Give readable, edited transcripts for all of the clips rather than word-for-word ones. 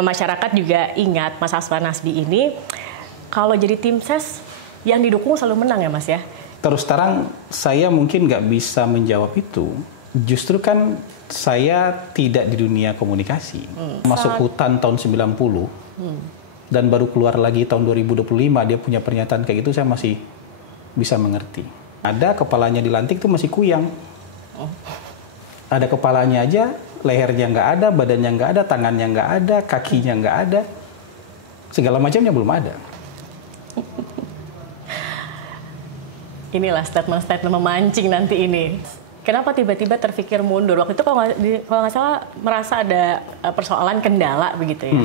masyarakat juga ingat Mas Hasan Nasbi ini kalau jadi tim ses yang didukung selalu menang ya Mas ya? Terus terang saya mungkin nggak bisa menjawab itu. Justru kan saya tidak di dunia komunikasi. Masuk hutan tahun 90 dan baru keluar lagi tahun 2025 dia punya pernyataan kayak gitu, saya masih bisa mengerti. Ada kepalanya dilantik tuh masih kuyang. Ada kepalanya aja, lehernya nggak ada, badannya nggak ada, tangannya nggak ada, kakinya nggak ada. Segala macamnya belum ada. Inilah statement-statement memancing nanti ini. Kenapa tiba-tiba terpikir mundur? Waktu itu kalau nggak salah merasa ada persoalan kendala begitu ya?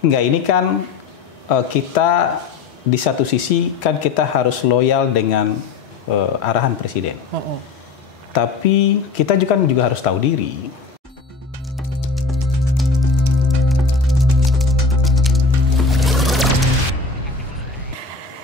Enggak, ini kan kita di satu sisi kan kita harus loyal dengan arahan presiden. Tapi kita juga harus tahu diri.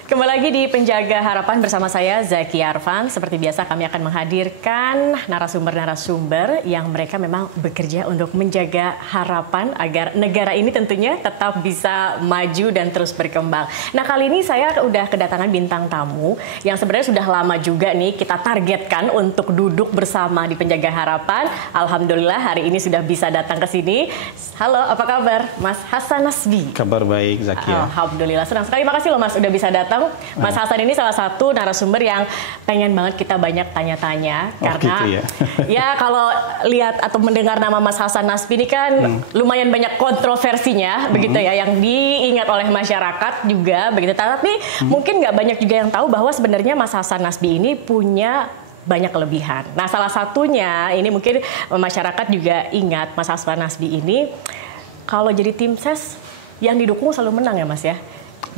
Kembali lagi di Penjaga Harapan bersama saya Zaki Arfan. Seperti biasa kami akan menghadirkan narasumber-narasumber yang mereka memang bekerja untuk menjaga harapan agar negara ini tentunya tetap bisa maju dan terus berkembang. Nah, kali ini saya udah kedatangan bintang tamu yang sebenarnya sudah lama juga nih kita targetkan untuk duduk bersama di Penjaga Harapan. Alhamdulillah hari ini sudah bisa datang ke sini. Halo, apa kabar Mas Hasan Nasbi? Kabar baik, Zaki. Alhamdulillah, senang sekali. Makasih loh Mas udah bisa datang. Mas Hasan ini salah satu narasumber yang pengen banget kita banyak tanya-tanya karena gitu ya. Ya kalau lihat atau mendengar nama Mas Hasan Nasbi ini kan lumayan banyak kontroversinya begitu ya, yang diingat oleh masyarakat juga begitu. Tapi mungkin nggak banyak juga yang tahu bahwa sebenarnya Mas Hasan Nasbi ini punya banyak kelebihan. Nah, salah satunya ini mungkin masyarakat juga ingat Mas Hasan Nasbi ini kalau jadi tim ses yang didukung selalu menang ya Mas ya.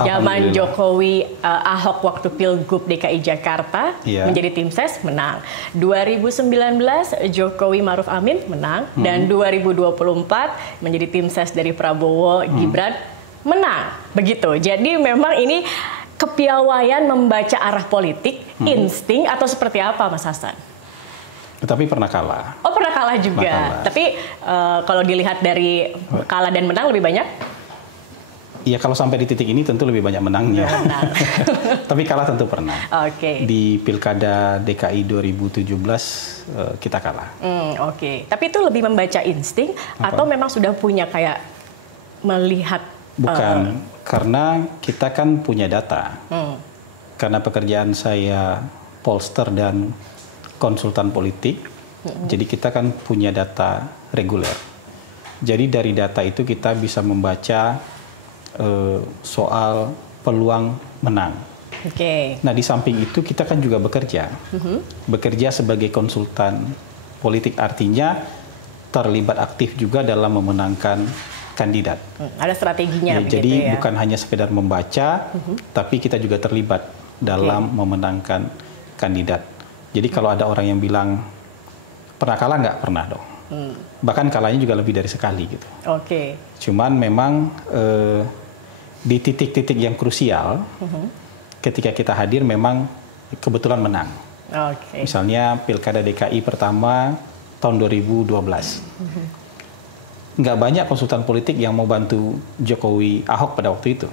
Zaman Jokowi Ahok waktu Pilgub DKI Jakarta menjadi tim ses menang. 2019 Jokowi Maruf Amin menang dan 2024 menjadi tim ses dari Prabowo Gibran menang. Begitu. Jadi memang ini kepiawaian membaca arah politik, insting atau seperti apa Mas Hasan? Tapi pernah kalah. Oh, pernah kalah juga. Pernah kalah. Tapi kalau dilihat dari kalah dan menang lebih banyak? Iya, kalau sampai di titik ini tentu lebih banyak menangnya. Tapi kalah tentu pernah. Oke. Di Pilkada DKI 2017 kita kalah. Oke. Tapi itu lebih membaca insting atau memang sudah punya kayak melihat? Bukan, karena kita kan punya data. Karena pekerjaan saya pollster dan konsultan politik, jadi kita kan punya data reguler. Jadi dari data itu kita bisa membaca soal peluang menang. Nah, di samping itu kita kan juga bekerja sebagai konsultan politik, artinya terlibat aktif juga dalam memenangkan kandidat. Ada strateginya. Ya, jadi bukan hanya sekedar membaca, tapi kita juga terlibat dalam memenangkan kandidat. Jadi kalau ada orang yang bilang pernah kalah, nggak pernah dong. Bahkan kalahnya juga lebih dari sekali gitu. Cuman memang di titik-titik yang krusial, ketika kita hadir memang kebetulan menang. Misalnya Pilkada DKI pertama tahun 2012. Nggak banyak konsultan politik yang mau bantu Jokowi Ahok pada waktu itu.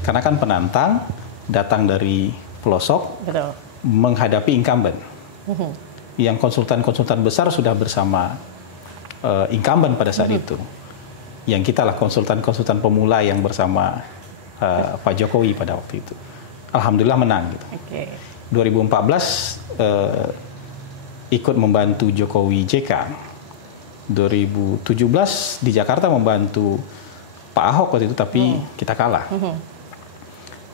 Karena kan penantang datang dari pelosok. Betul. Menghadapi incumbent. Yang konsultan-konsultan besar sudah bersama incumbent pada saat itu. Yang kita lah konsultan-konsultan pemula yang bersama Pak Jokowi pada waktu itu. Alhamdulillah menang gitu. 2014 ikut membantu Jokowi JK. 2017 di Jakarta membantu Pak Ahok waktu itu, tapi kita kalah.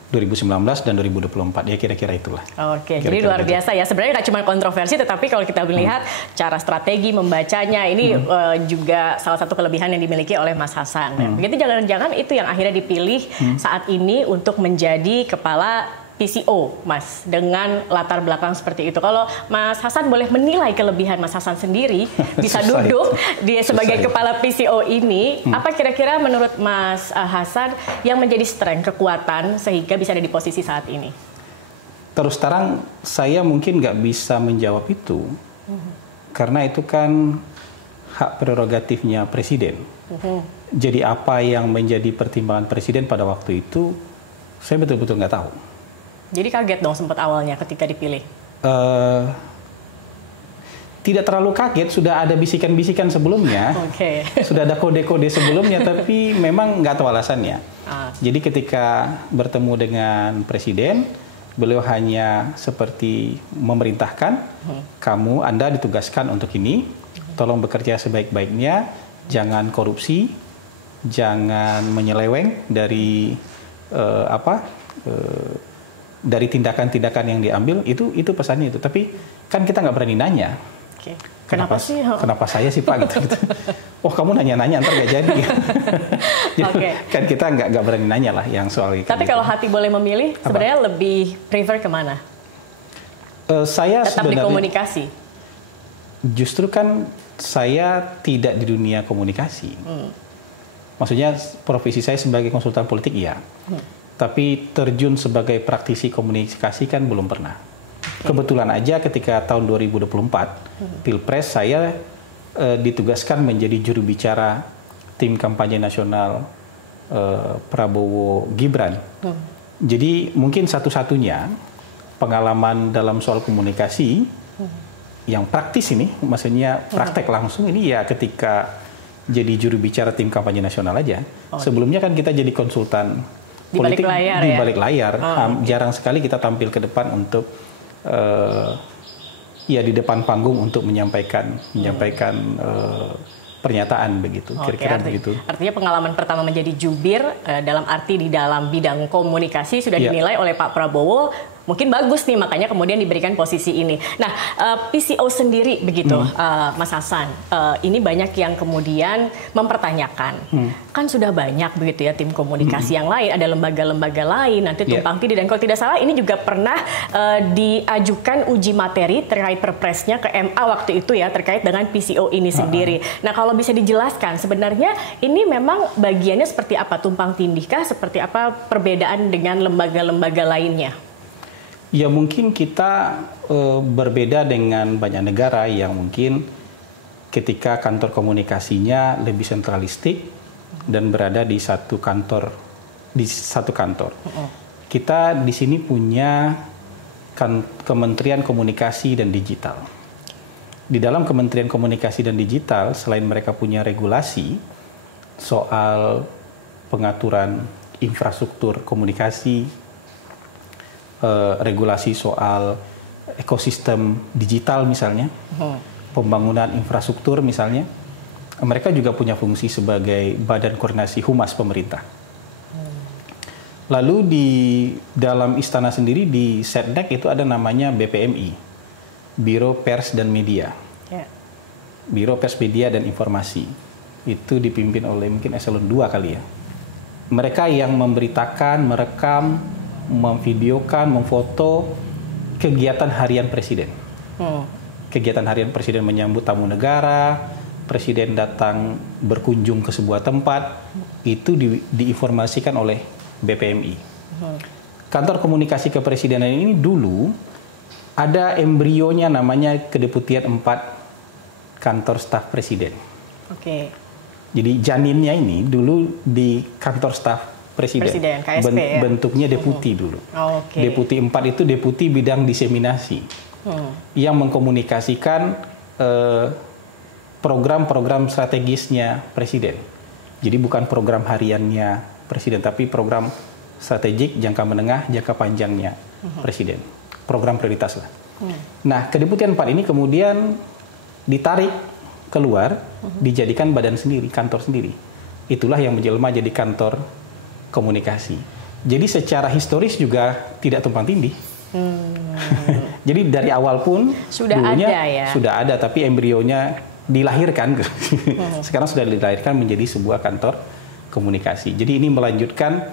2019 dan 2024, ya kira-kira itulah. Jadi luar biasa ya. Sebenarnya nggak cuma kontroversi, tetapi kalau kita melihat cara strategi membacanya, ini juga salah satu kelebihan yang dimiliki oleh Mas Hasan. Begitu jangan-jangan itu yang akhirnya dipilih saat ini untuk menjadi kepala PCO, Mas, dengan latar belakang seperti itu. Kalau Mas Hasan boleh menilai kelebihan Mas Hasan sendiri bisa duduk dia sebagai kepala PCO ini, apa kira-kira menurut Mas Hasan yang menjadi strength, kekuatan sehingga bisa ada di posisi saat ini? Terus terang saya mungkin nggak bisa menjawab itu, karena itu kan hak prerogatifnya presiden. Jadi apa yang menjadi pertimbangan presiden pada waktu itu, saya betul-betul nggak tahu. Jadi kaget dong sempat awalnya ketika dipilih? Tidak terlalu kaget, sudah ada bisikan-bisikan sebelumnya, sudah ada kode-kode sebelumnya, tapi memang nggak tahu alasannya. Jadi ketika bertemu dengan presiden, beliau hanya seperti memerintahkan, Anda ditugaskan untuk ini, tolong bekerja sebaik-baiknya, jangan korupsi, jangan menyeleweng dari dari tindakan-tindakan yang diambil, itu pesannya itu. Tapi kan kita nggak berani nanya. Kenapa saya sih Pak gitu. Oh kamu nanya-nanya ntar nggak jadi. Kan kita nggak berani nanya lah yang soal itu. Tapi kalau hati boleh memilih, sebenarnya lebih prefer kemana? Saya tetap di komunikasi. Justru kan saya tidak di dunia komunikasi. Maksudnya profesi saya sebagai konsultan politik iya. Tapi terjun sebagai praktisi komunikasi kan belum pernah. Kebetulan aja ketika tahun 2024 Pilpres saya ditugaskan menjadi juru bicara tim kampanye nasional Prabowo Gibran. Jadi mungkin satu-satunya pengalaman dalam soal komunikasi yang praktis ini, maksudnya praktek langsung ini ya ketika jadi juru bicara tim kampanye nasional aja. Sebelumnya kan kita jadi konsultan politik di balik layar. Jarang sekali kita tampil ke depan untuk ya di depan panggung untuk menyampaikan pernyataan begitu. Kira-kira begitu. Artinya pengalaman pertama menjadi jubir dalam arti di dalam bidang komunikasi sudah dinilai oleh Pak Prabowo mungkin bagus nih, makanya kemudian diberikan posisi ini. Nah, PCO sendiri begitu, Mas Hasan, ini banyak yang kemudian mempertanyakan, kan sudah banyak begitu ya tim komunikasi yang lain, ada lembaga-lembaga lain, nanti tumpang tindih, dan kalau tidak salah ini juga pernah diajukan uji materi terkait perpresnya ke MA waktu itu ya, terkait dengan PCO ini sendiri. Nah, kalau bisa dijelaskan, sebenarnya ini memang bagiannya seperti apa, tumpang tindihkah, seperti apa perbedaan dengan lembaga-lembaga lainnya? Ya mungkin kita berbeda dengan banyak negara yang mungkin ketika kantor komunikasinya lebih sentralistik dan berada di satu kantor. Kita di sini punya Kementerian Komunikasi dan Digital. Di dalam Kementerian Komunikasi dan Digital, selain mereka punya regulasi soal pengaturan infrastruktur komunikasi, regulasi soal ekosistem digital misalnya, pembangunan infrastruktur misalnya, mereka juga punya fungsi sebagai badan koordinasi humas pemerintah. Lalu di dalam istana sendiri di Setnek itu ada namanya BPMI, Biro Pers dan Media, Biro Pers Media dan Informasi. Itu dipimpin oleh mungkin eselon 2 kali ya. Mereka yang memberitakan, merekam, memvideokan, memfoto kegiatan harian presiden. Kegiatan harian presiden menyambut tamu negara, presiden datang berkunjung ke sebuah tempat, itu diinformasikan oleh BPMI. Kantor Komunikasi Kepresidenan ini dulu ada embrionya namanya Kedeputian 4 Kantor Staf Presiden. Jadi janinnya ini dulu di Kantor Staf Presiden KSP, bentuknya deputi dulu. Deputi 4 itu deputi bidang diseminasi yang mengkomunikasikan program-program strategisnya presiden. Jadi bukan program hariannya presiden, tapi program strategik jangka menengah, jangka panjangnya presiden. Program prioritas lah. Nah, Kedeputian 4 ini kemudian ditarik keluar, dijadikan badan sendiri, kantor sendiri. Itulah yang menjelma jadi kantor komunikasi. Jadi secara historis juga tidak tumpang tindih. Jadi dari awal pun sudah ada, tapi embrionya dilahirkan. Sekarang sudah dilahirkan menjadi sebuah kantor komunikasi. Jadi ini melanjutkan,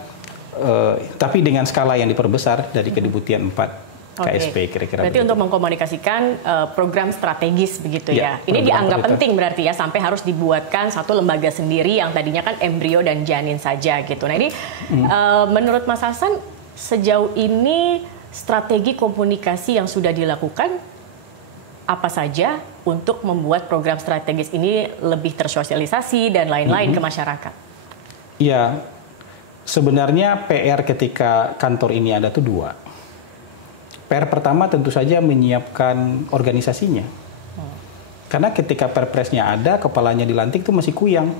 tapi dengan skala yang diperbesar dari Kedeputian 4 KSP kira-kira. Berarti untuk mengkomunikasikan program strategis begitu ya. Ini dianggap penting berarti ya, sampai harus dibuatkan satu lembaga sendiri yang tadinya kan embrio dan janin saja gitu. Nah ini menurut Mas Hasan sejauh ini strategi komunikasi yang sudah dilakukan apa saja untuk membuat program strategis ini lebih tersosialisasi dan lain-lain ke masyarakat? Ya, sebenarnya PR ketika kantor ini ada tuh dua. PR pertama tentu saja menyiapkan organisasinya. Karena ketika perpresnya ada, kepalanya dilantik tuh masih kuyang.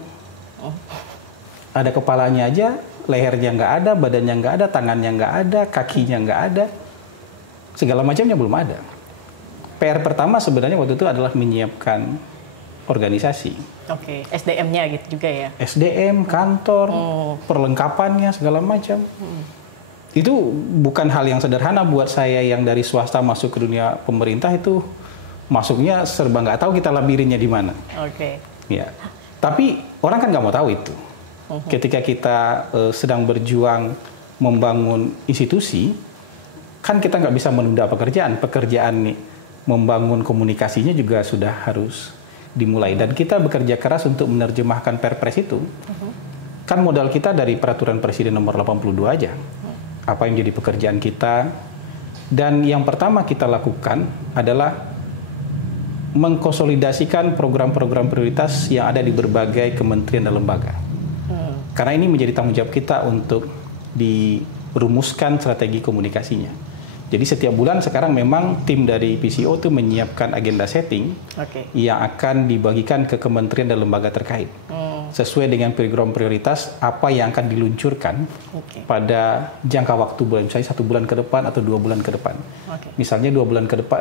Ada kepalanya aja, lehernya nggak ada, badannya nggak ada, tangannya nggak ada, kakinya nggak ada. Segala macamnya belum ada. PR pertama sebenarnya waktu itu adalah menyiapkan organisasi. Oke, SDM-nya gitu juga ya? SDM, kantor, perlengkapannya, segala macam. Itu bukan hal yang sederhana buat saya yang dari swasta masuk ke dunia pemerintah itu masuknya serba nggak tahu kita labirinnya di mana. Oke. Ya, tapi orang kan nggak mau tahu itu. Ketika kita sedang berjuang membangun institusi, kan kita nggak bisa menunda pekerjaan. Pekerjaan nih, membangun komunikasinya juga sudah harus dimulai. Dan kita bekerja keras untuk menerjemahkan perpres itu. Kan modal kita dari peraturan Presiden nomor 82 aja. Apa yang jadi pekerjaan kita. Dan yang pertama kita lakukan adalah mengkonsolidasikan program-program prioritas yang ada di berbagai kementerian dan lembaga. Karena ini menjadi tanggung jawab kita untuk dirumuskan strategi komunikasinya. Jadi setiap bulan sekarang memang tim dari PCO itu menyiapkan agenda setting yang akan dibagikan ke kementerian dan lembaga terkait. Sesuai dengan program prioritas apa yang akan diluncurkan pada jangka waktu bulan, misalnya 1 bulan ke depan atau 2 bulan ke depan. Misalnya 2 bulan ke depan,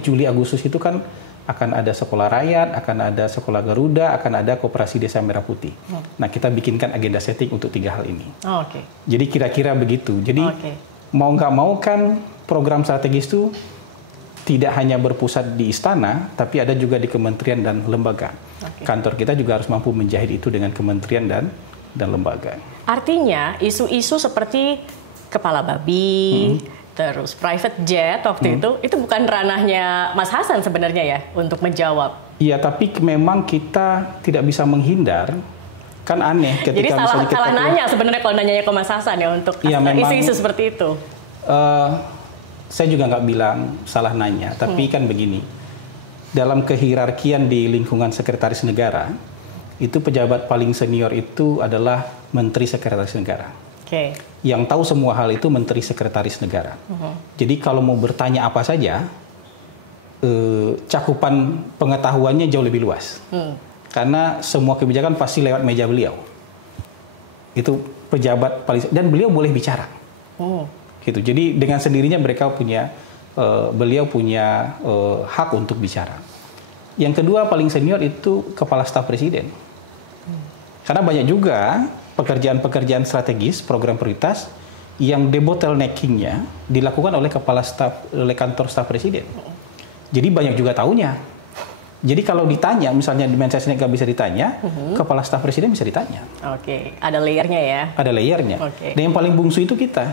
Juli Agustus itu kan akan ada sekolah rakyat, akan ada sekolah Garuda, akan ada koperasi desa Merah Putih. Nah, kita bikinkan agenda setting untuk 3 hal ini. Jadi kira-kira begitu. Jadi mau nggak mau kan program strategis itu tidak hanya berpusat di istana, tapi ada juga di kementerian dan lembaga. Kantor kita juga harus mampu menjahit itu dengan kementerian dan lembaga. Artinya isu-isu seperti kepala babi, terus private jet waktu itu bukan ranahnya Mas Hasan sebenarnya ya untuk menjawab. Iya, tapi memang kita tidak bisa menghindar. Kan aneh ketika jadi salah nanya sebenarnya kalau nanyanya ke Mas Hasan ya untuk isu-isu seperti itu. Saya juga nggak bilang salah nanya, tapi kan begini. Dalam kehierarkian di lingkungan sekretaris negara, itu pejabat paling senior itu adalah Menteri Sekretaris Negara. Yang tahu semua hal itu Menteri Sekretaris Negara. Jadi kalau mau bertanya apa saja, cakupan pengetahuannya jauh lebih luas. Karena semua kebijakan pasti lewat meja beliau. Itu pejabat paling, dan beliau boleh bicara. Gitu. Jadi dengan sendirinya beliau punya hak untuk bicara. Yang kedua paling senior itu Kepala Staf Presiden. Karena banyak juga pekerjaan-pekerjaan strategis, program prioritas yang debottleneckingnya dilakukan oleh oleh kantor staf presiden. Jadi banyak juga tahunya. Jadi kalau ditanya, misalnya di Mensesnek nggak bisa ditanya, kepala staf presiden bisa ditanya. Ada layernya ya? Ada layernya. Dan yang paling bungsu itu kita.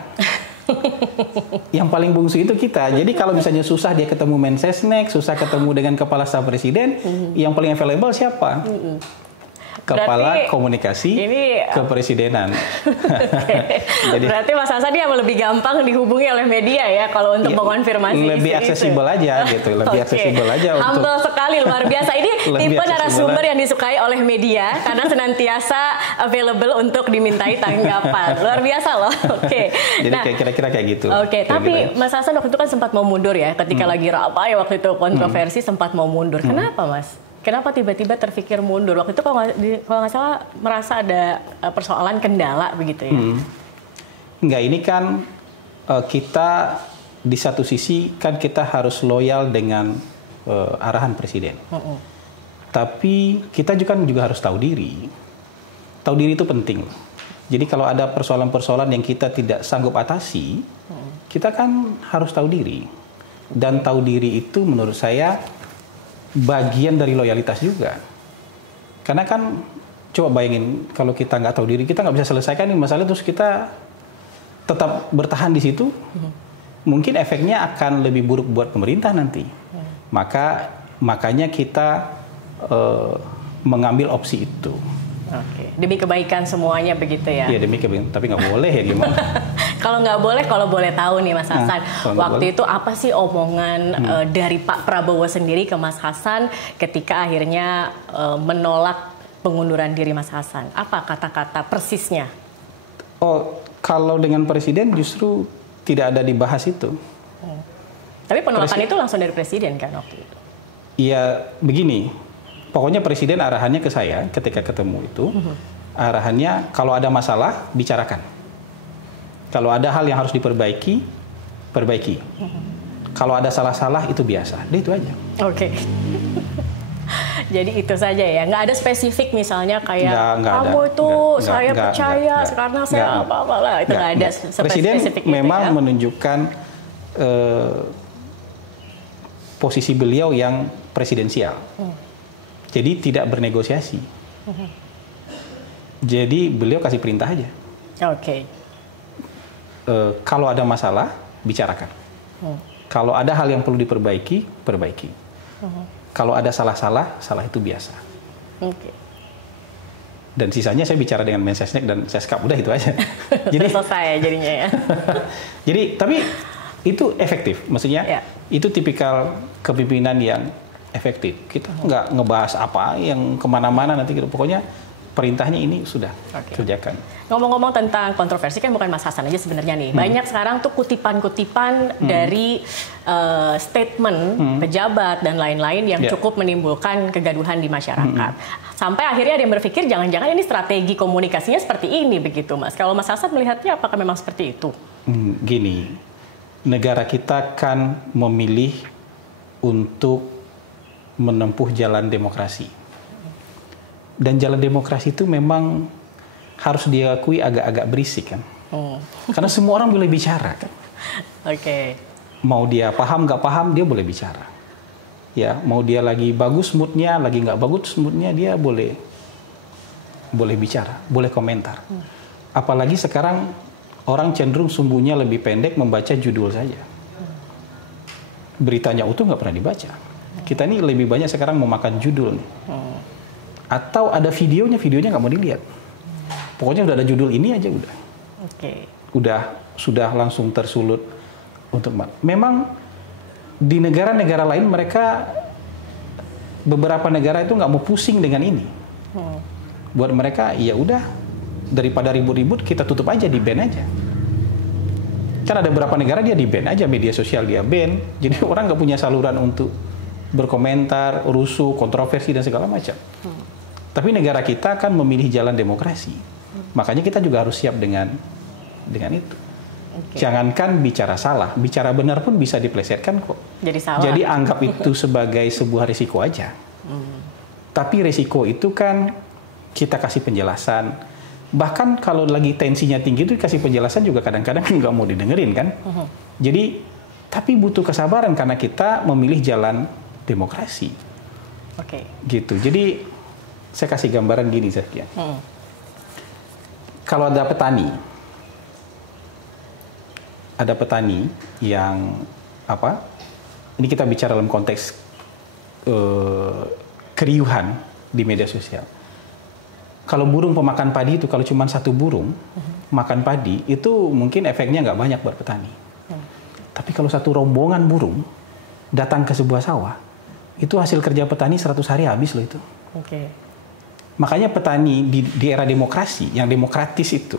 Yang paling bungsu itu kita. Jadi kalau misalnya susah dia ketemu Mensesnek, susah ketemu dengan kepala staf presiden, yang paling available siapa? Kepala Komunikasi Kepresidenan. Berarti Mas Hasan yang lebih gampang dihubungi oleh media ya kalau untuk mengonfirmasi lebih aksesibel aja gitu, lebih aksesibel aja. Humble sekali, luar biasa. Ini tipe narasumber yang disukai oleh media karena senantiasa available untuk dimintai tanggapan. Luar biasa loh. Jadi kira-kira kayak gitu. Tapi Mas Hasan waktu itu kan sempat mau mundur ya ketika lagi ramai waktu itu kontroversi sempat mau mundur. Kenapa Mas? Kenapa tiba-tiba terpikir mundur? Waktu itu kalau nggak salah merasa ada persoalan kendala begitu ya? Enggak, ini kan kita di satu sisi kan kita harus loyal dengan arahan presiden. Tapi kita juga harus tahu diri. Tahu diri itu penting. Jadi kalau ada persoalan-persoalan yang kita tidak sanggup atasi, kita kan harus tahu diri. Dan tahu diri itu menurut saya bagian dari loyalitas juga. Karena kan coba bayangin kalau kita nggak tahu diri, kita nggak bisa selesaikan ini masalah terus kita tetap bertahan di situ, mungkin efeknya akan lebih buruk buat pemerintah nanti. Makanya kita mengambil opsi itu. Demi kebaikan semuanya begitu ya? Iya, demi kebaikan, tapi nggak boleh ya gimana? Kalau nggak boleh, kalau boleh tahu nih Mas Hasan, waktu itu apa sih omongan dari Pak Prabowo sendiri ke Mas Hasan ketika akhirnya menolak pengunduran diri Mas Hasan? Apa kata-kata persisnya? Oh, kalau dengan presiden justru tidak ada dibahas itu. Tapi penolakan itu langsung dari presiden kan waktu itu? Iya, begini. Pokoknya presiden arahannya ke saya ketika ketemu itu, arahannya kalau ada masalah, bicarakan. Kalau ada hal yang harus diperbaiki, perbaiki. Kalau ada salah-salah, itu biasa. Itu aja. Oke. Jadi itu saja ya, nggak ada spesifik misalnya kayak kamu itu saya percaya karena saya apa-apa lah, itu nggak ada Presiden spesifik memang itu ya? menunjukkan posisi beliau yang presidensial, jadi tidak bernegosiasi. Jadi beliau kasih perintah aja. Oke. Kalau ada masalah, bicarakan. Kalau ada hal yang perlu diperbaiki, perbaiki. Kalau ada salah-salah, salah itu biasa. Oke. Dan sisanya saya bicara dengan Mensesnek dan Seskap, udah itu aja. Jadi selesai jadinya ya. Jadi tapi itu efektif, maksudnya itu tipikal kepemimpinan yang efektif. Kita nggak ngebahas apa yang kemana-mana nanti gitu. Pokoknya perintahnya ini sudah kerjakan. Ngomong-ngomong tentang kontroversi, kan bukan Mas Hasan aja sebenarnya nih. Banyak sekarang tuh kutipan-kutipan dari statement pejabat dan lain-lain yang cukup menimbulkan kegaduhan di masyarakat. Sampai akhirnya ada yang berpikir jangan-jangan ini strategi komunikasinya seperti ini begitu, Mas. Kalau Mas Hasan melihatnya apakah memang seperti itu? Gini, negara kita kan memilih untuk menempuh jalan demokrasi. Dan jalan demokrasi itu memang harus diakui agak-agak berisik kan. Karena semua orang boleh bicara kan. Oke. Mau dia paham nggak paham, dia boleh bicara. Ya, mau dia lagi bagus moodnya, lagi nggak bagus moodnya, dia boleh bicara, boleh komentar. Apalagi sekarang orang cenderung sumbunya lebih pendek, membaca judul saja. Beritanya utuh nggak pernah dibaca. Kita ini lebih banyak sekarang memakan judul nih. Atau ada videonya nggak mau dilihat. Pokoknya udah ada judul ini aja udah. Oke. Sudah langsung tersulut untuk memang di negara-negara lain mereka beberapa negara itu nggak mau pusing dengan ini. Buat mereka ya udah daripada ribut-ribut kita tutup aja, di ban aja. Kan ada beberapa negara dia di ban aja, media sosial dia ban. Jadi orang nggak punya saluran untuk berkomentar, rusuh, kontroversi dan segala macam. Tapi negara kita kan memilih jalan demokrasi. Makanya kita juga harus siap dengan itu. Jangankan bicara salah, bicara benar pun bisa diplesetkan kok. Jadi salah. Jadi anggap itu sebagai sebuah risiko aja. Tapi risiko itu kan kita kasih penjelasan. Bahkan kalau lagi tensinya tinggi itu kasih penjelasan juga kadang-kadang nggak mau didengerin kan. Jadi tapi butuh kesabaran karena kita memilih jalan demokrasi. Gitu. Jadi saya kasih gambaran gini Zaskia. Kalau ada petani yang apa? Ini kita bicara dalam konteks keriuhan di media sosial. Kalau burung pemakan padi itu kalau cuma satu burung makan padi itu mungkin efeknya nggak banyak buat petani. Tapi kalau satu rombongan burung datang ke sebuah sawah, itu hasil kerja petani 100 hari habis loh itu. Makanya petani di era demokrasi, yang demokratis itu,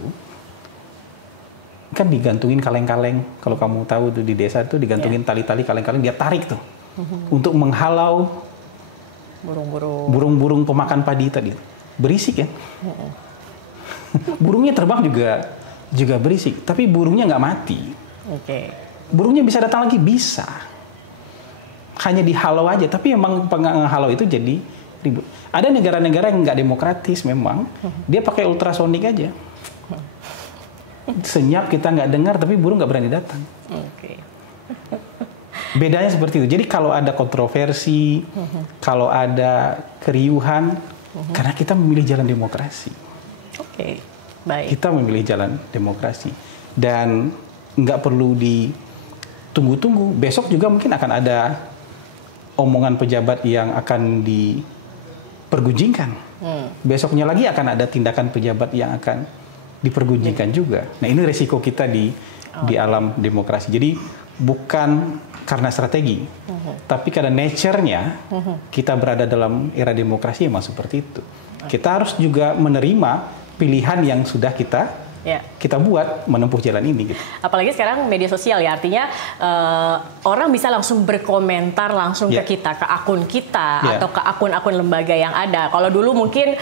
kan digantungin kaleng-kaleng. Kalau kamu tahu tuh di desa itu digantungin tali-tali kaleng-kaleng, dia tarik tuh. Untuk menghalau burung-burung pemakan padi tadi. Berisik ya. Burungnya terbang juga berisik, tapi burungnya nggak mati. Burungnya bisa datang lagi, bisa. Hanya dihalau aja, tapi emang penghalau itu jadi ribut. Ada negara-negara yang nggak demokratis memang, dia pakai ultrasonik aja. Senyap kita nggak dengar, tapi burung nggak berani datang. Bedanya seperti itu. Jadi kalau ada kontroversi, kalau ada keriuhan, karena kita memilih jalan demokrasi. Baik. Kita memilih jalan demokrasi. Dan nggak perlu ditunggu-tunggu. Besok juga mungkin akan ada omongan pejabat yang akan dipergunjingkan. Besoknya lagi akan ada tindakan pejabat yang akan dipergunjingkan juga. Nah ini resiko kita di alam demokrasi. Jadi bukan karena strategi, tapi karena nature-nya kita berada dalam era demokrasi memang seperti itu. Kita harus juga menerima pilihan yang sudah kita buat menempuh jalan ini. Gitu. Apalagi sekarang media sosial ya, artinya orang bisa langsung berkomentar langsung ke kita, ke akun kita, atau ke akun-akun lembaga yang ada. Kalau dulu mungkin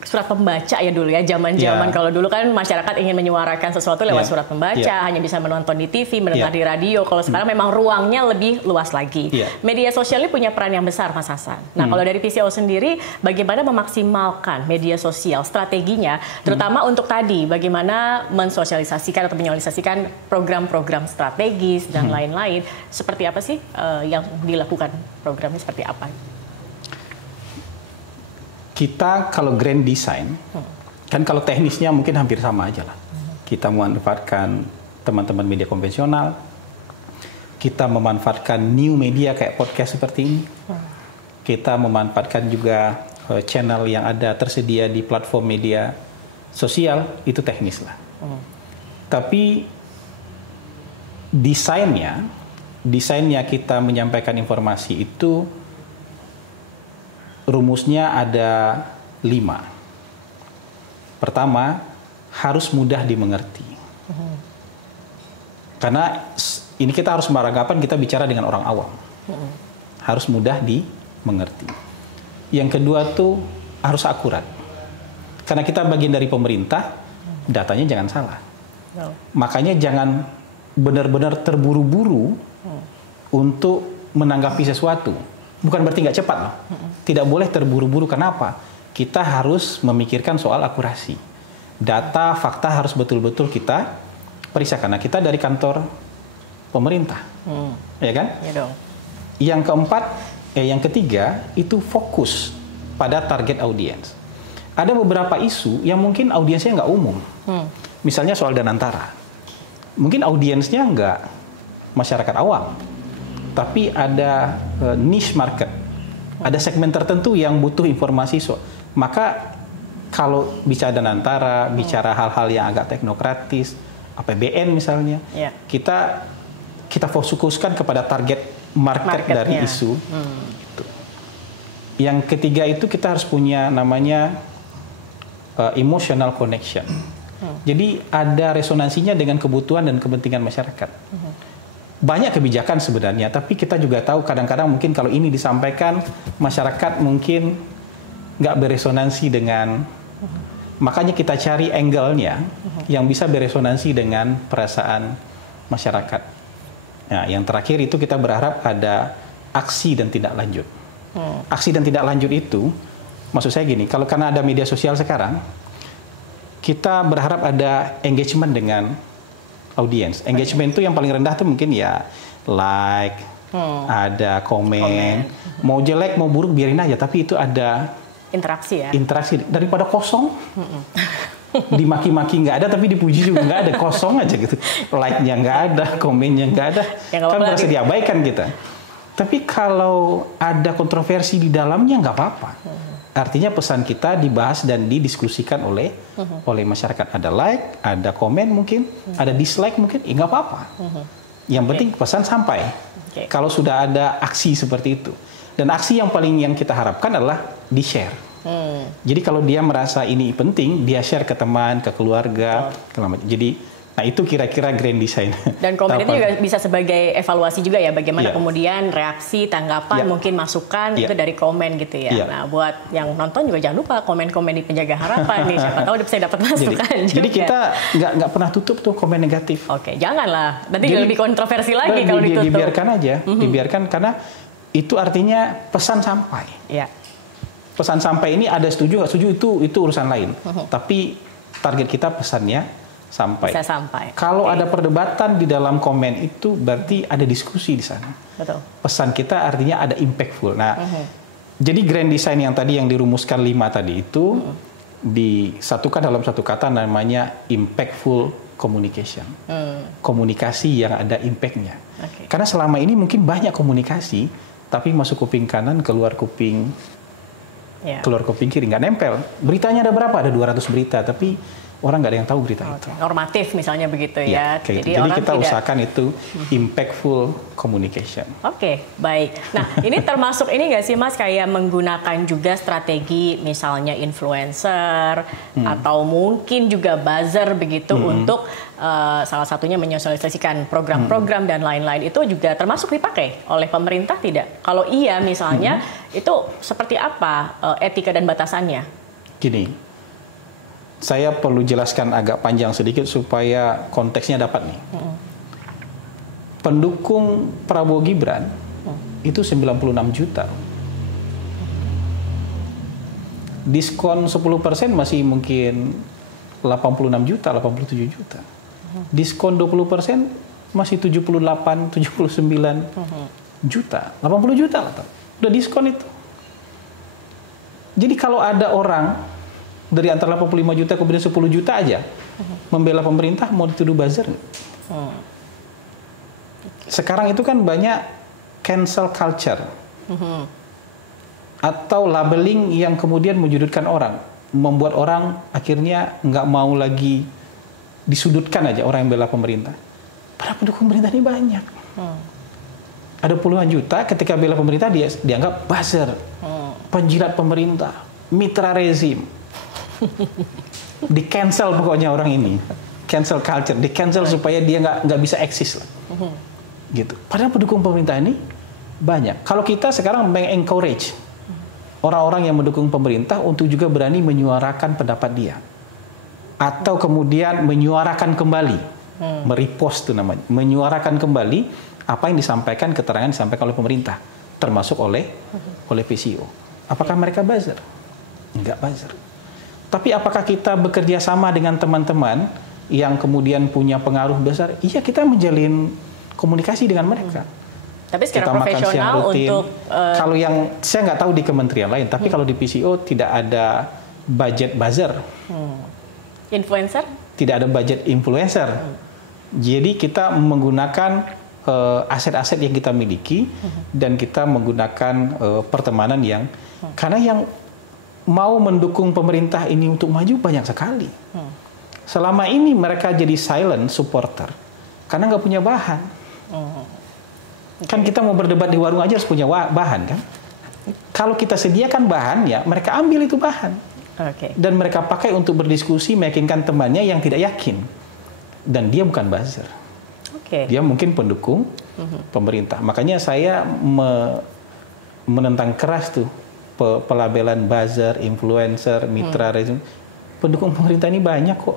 surat pembaca ya dulu ya, zaman-zaman kalau dulu kan masyarakat ingin menyuarakan sesuatu lewat surat pembaca, hanya bisa menonton di TV, mendengar di radio. Kalau sekarang memang ruangnya lebih luas lagi. Media sosial ini punya peran yang besar, Mas Hasan. Nah, kalau dari PCO sendiri, bagaimana memaksimalkan media sosial, strateginya, terutama untuk tadi, bagaimana mensosialisasikan atau menyosialisasikan program-program strategis dan lain-lain. Seperti apa sih yang dilakukan? Programnya seperti apa? Kita kalau grand design, kan kalau teknisnya mungkin hampir sama aja lah. Kita memanfaatkan teman-teman media konvensional, kita memanfaatkan new media kayak podcast seperti ini, kita memanfaatkan juga channel yang ada tersedia di platform media sosial, itu teknis lah. Tapi desainnya kita menyampaikan informasi itu rumusnya ada 5. Pertama, harus mudah dimengerti. Karena ini kita harus beranggapan kita bicara dengan orang awam. Harus mudah dimengerti. Yang kedua tuh harus akurat. Karena kita bagian dari pemerintah, datanya jangan salah. Makanya jangan benar-benar terburu-buru untuk menanggapi sesuatu. Bukan berarti nggak cepat loh. Tidak boleh terburu-buru. Kenapa? Kita harus memikirkan soal akurasi. Data, fakta harus betul-betul kita periksa. Karena kita dari kantor pemerintah. Ya kan? Ya dong. Yang ketiga, itu fokus pada target audiens. Ada beberapa isu yang mungkin audiensnya nggak umum. Misalnya soal Danantara. Mungkin audiensnya nggak masyarakat awam. Tapi ada niche market, ada segmen tertentu yang butuh informasi. Maka kalau bicara Danantara, bicara hal-hal yang agak teknokratis, APBN misalnya, kita fokuskan kepada target market dari isu. Gitu. Yang ketiga itu kita harus punya namanya emotional connection. Jadi ada resonansinya dengan kebutuhan dan kepentingan masyarakat. Banyak kebijakan sebenarnya, tapi kita juga tahu kadang-kadang mungkin kalau ini disampaikan, masyarakat mungkin nggak beresonansi dengan, makanya kita cari angle-nya yang bisa beresonansi dengan perasaan masyarakat. Nah, yang terakhir itu kita berharap ada aksi dan tindak lanjut. Aksi dan tindak lanjut itu, maksud saya gini, kalau karena ada media sosial sekarang, kita berharap ada engagement dengan audiens. Engagement itu yang paling rendah tuh mungkin ya like, ada komen. Mau jelek, mau buruk biarin aja. Tapi itu ada interaksi ya. Interaksi daripada kosong. Dimaki-maki nggak ada, tapi dipuji juga nggak ada. Kosong aja gitu. Like-nya nggak ada, komennya nggak ada. Kan merasa diabaikan kita. Tapi kalau ada kontroversi di dalamnya nggak apa-apa. Artinya pesan kita dibahas dan didiskusikan oleh masyarakat. Ada like, ada komen mungkin, ada dislike mungkin, nggak apa-apa. Yang penting pesan sampai. Kalau sudah ada aksi seperti itu. Dan aksi yang kita harapkan adalah di-share. Jadi kalau dia merasa ini penting, dia share ke teman, ke keluarga. Jadi, nah itu kira-kira grand design. Dan komen itu juga bisa sebagai evaluasi juga ya, bagaimana kemudian reaksi, tanggapan, mungkin masukan itu dari komen gitu ya. Nah buat yang nonton juga jangan lupa komen-komen di Penjaga Harapan nih, siapa tahu bisa dapat masukan juga. Jadi kita nggak pernah tutup tuh komen negatif. Oke, janganlah. Nanti jadi, lebih kontroversi lagi kalau ditutup. Dibiarkan aja, dibiarkan karena itu artinya pesan sampai. Pesan sampai ini ada setuju nggak setuju itu urusan lain. Tapi target kita pesannya sampai. Bisa sampai. Kalau ada perdebatan di dalam komen itu berarti ada diskusi di sana. Betul. Pesan kita artinya ada impactful. Nah, jadi grand design yang tadi yang dirumuskan 5 tadi itu disatukan dalam satu kata namanya impactful communication. Komunikasi yang ada impact-nya. Karena selama ini mungkin banyak komunikasi, tapi masuk kuping kanan, keluar kuping kiri, nggak nempel. Beritanya ada berapa? Ada 200 berita, tapi orang nggak ada yang tahu berita itu. Normatif misalnya begitu ya. Jadi kita usahakan itu impactful communication. Oke, baik. Nah, ini termasuk ini nggak sih Mas, kayak menggunakan juga strategi misalnya influencer atau mungkin juga buzzer begitu untuk salah satunya menyosialisasikan program-program dan lain-lain, itu juga termasuk dipakai oleh pemerintah tidak? Kalau iya misalnya, itu seperti apa etika dan batasannya? Gini, saya perlu jelaskan agak panjang sedikit supaya konteksnya dapat nih. Pendukung Prabowo Gibran itu 96 juta. Diskon 10% masih mungkin 86 juta, 87 juta. Diskon 20% masih 78, 79 juta. 80 juta lah. Udah diskon itu. Jadi kalau ada orang dari antara 85 juta kemudian 10 juta aja membela pemerintah, mau dituduh buzzer nggak? Sekarang itu kan banyak cancel culture atau labeling yang kemudian menjudutkan orang, membuat orang akhirnya nggak mau lagi disudutkan aja orang yang bela pemerintah. Para pendukung pemerintah ini banyak. Ada puluhan juta ketika bela pemerintah dia dianggap buzzer, penjilat pemerintah, mitra rezim. Di cancel pokoknya orang ini, cancel culture, di cancel supaya dia nggak bisa eksis lah, gitu. Padahal pendukung pemerintah ini banyak. Kalau kita sekarang mengencourage orang-orang yang mendukung pemerintah untuk juga berani menyuarakan pendapat dia, atau kemudian menyuarakan kembali, merepost itu namanya, menyuarakan kembali apa yang disampaikan, keterangan disampaikan oleh pemerintah, termasuk oleh PCO. Apakah mereka buzzer? Enggak buzzer. Tapi apakah kita bekerja sama dengan teman-teman yang kemudian punya pengaruh besar? Iya, kita menjalin komunikasi dengan mereka. Tapi secara kita profesional untuk kalau yang saya nggak tahu di kementerian lain, tapi kalau di PCO tidak ada budget buzzer. Influencer? Tidak ada budget influencer. Jadi kita menggunakan aset-aset yang kita miliki dan kita menggunakan pertemanan yang karena yang mau mendukung pemerintah ini untuk maju banyak sekali. Selama ini mereka jadi silent supporter karena nggak punya bahan. Kan kita mau berdebat di warung aja harus punya bahan kan. Kalau kita sediakan bahan ya mereka ambil itu bahan. Dan mereka pakai untuk berdiskusi, meyakinkan temannya yang tidak yakin. Dan dia bukan buzzer. Dia mungkin pendukung pemerintah. Makanya saya menentang keras tuh pelabelan buzzer, influencer, mitra rezim. Pendukung pemerintah ini banyak kok.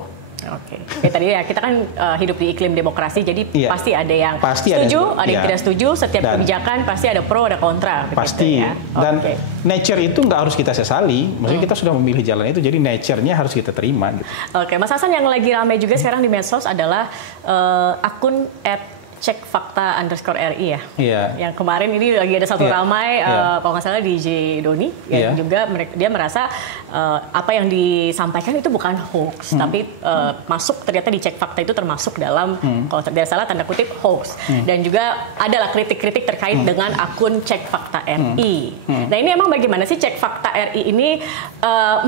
Tadi ya kita kan hidup di iklim demokrasi, jadi pasti ada yang setuju, ada yang tidak setuju. Setiap kebijakan pasti ada pro, ada kontra. Pasti. Ya? Dan nature itu nggak harus kita sesali. Maksudnya kita sudah memilih jalan itu, jadi nature-nya harus kita terima. Gitu. Mas Hasan, yang lagi ramai juga sekarang di medsos adalah akun @cekfakta_RI ya. Yang kemarin ini lagi ada satu ramai, kalau nggak salah DJ Doni, yang juga dia merasa apa yang disampaikan itu bukan hoax, tapi masuk ternyata di Cek Fakta itu termasuk dalam kalau tidak salah tanda kutip hoax. Dan juga adalah kritik-kritik terkait dengan akun Cek Fakta RI. Nah ini emang bagaimana sih Cek Fakta RI ini